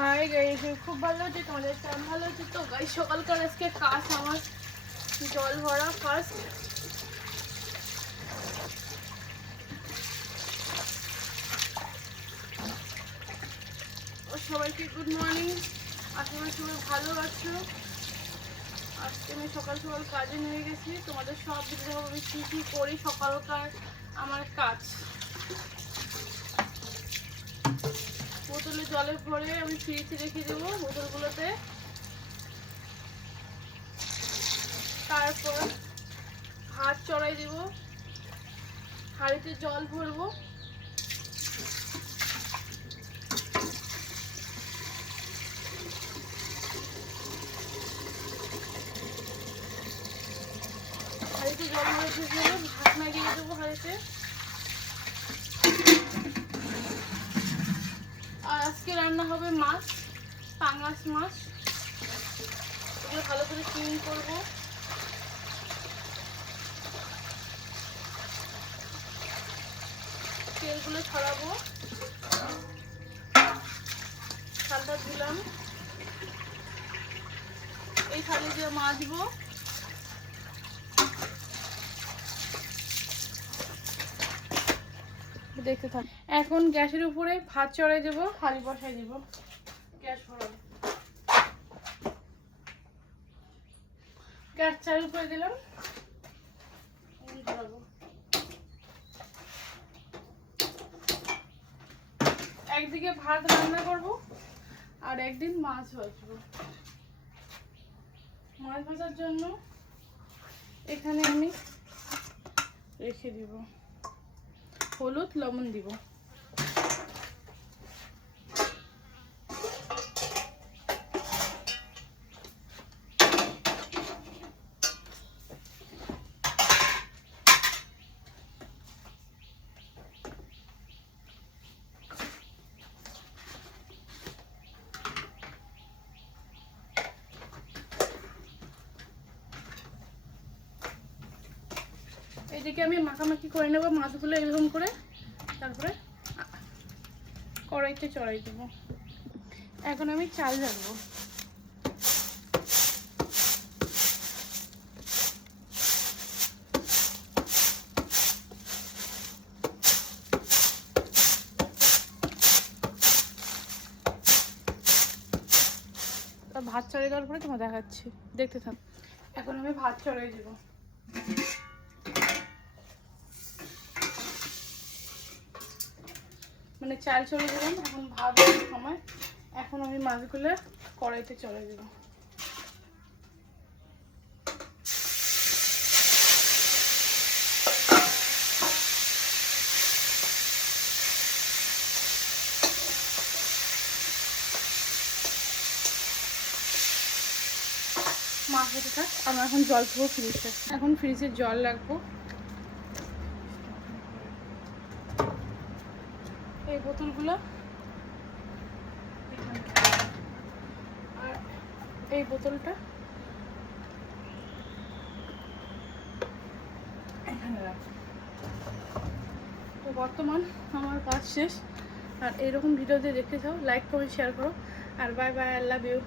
Hi guys, খুব ভালো আছে, তোমাদের কেমন ভালো আছে? তো গাইস সকালকার আজকে কাজ আমার জল ভরা ফার্স্ট। সবাইকে গুড মর্নিং, আশা করি সবাই ভালো আছো। আজকে আমি সকাল সকাল কাজে নিয়ে গেছি, তোমাদের সব দিতে হবে আমি কী কী করি সকালকার আমার কাজ। বোতলে জলে ভরে আমি ফ্রিজে রেখে দেবো বোতলগুলোতে। তারপর ভাত চড়াই দেব, হাঁড়িতে জল ভরবো। হাঁড়িতে জল ভরে ভেজে ভাত লাগিয়ে দেবো হাঁড়িতে। আর আজকে রান্না হবে মাছ, পাঙাশ মাছ। এগুলো ভালো করে ক্লিন করবো। তেলগুলো ছড়াবো, থালটা দিলাম, এই থালি দিয়ে মাজবো। দেখতে থাক। এখন গ্যাসের উপরে ভাত চড়াই দেবো, হাঁড়ি বসাই দেবো। গ্যাস ভরাবো, গ্যাস চালু করে দিলাম, ধরাবো। একদিকে ভাত রান্না করব আর একদিন মাছ ভাজবো। মাছ ভাজার জন্য এখানে আমি রেখে দিব, হলুদ লবণ দিব। এদিকে আমি মাখামাখি করে নেব মাছগুলো এরকম করে, তারপরে কড়াইতে চড়াই দেবো। এখন আমি চাল রাখবো। ভাত চড়াই দেওয়ার পরে তোমার দেখাচ্ছি, দেখতে থাক। এখন আমি ভাত চড়াই দেবো। মানে চাল চড়ে দিলাম, এখন ভাত সময়। এখন আমি মাছগুলো কড়াইতে চড়াই দেবো। মাছ হতে থাক, আমরা এখন জল খাবো ফ্রিজে। এখন ফ্রিজে জল রাখবো। এই বোতলগুলো আর এই বোতলটা এখানে রাখবো। তো বর্তমান আমার কাজ শেষ। আর এরকম ভিডিও দিয়ে দেখতে চাও, লাইক কমেন্ট শেয়ার করো। আর bye bye, I love you.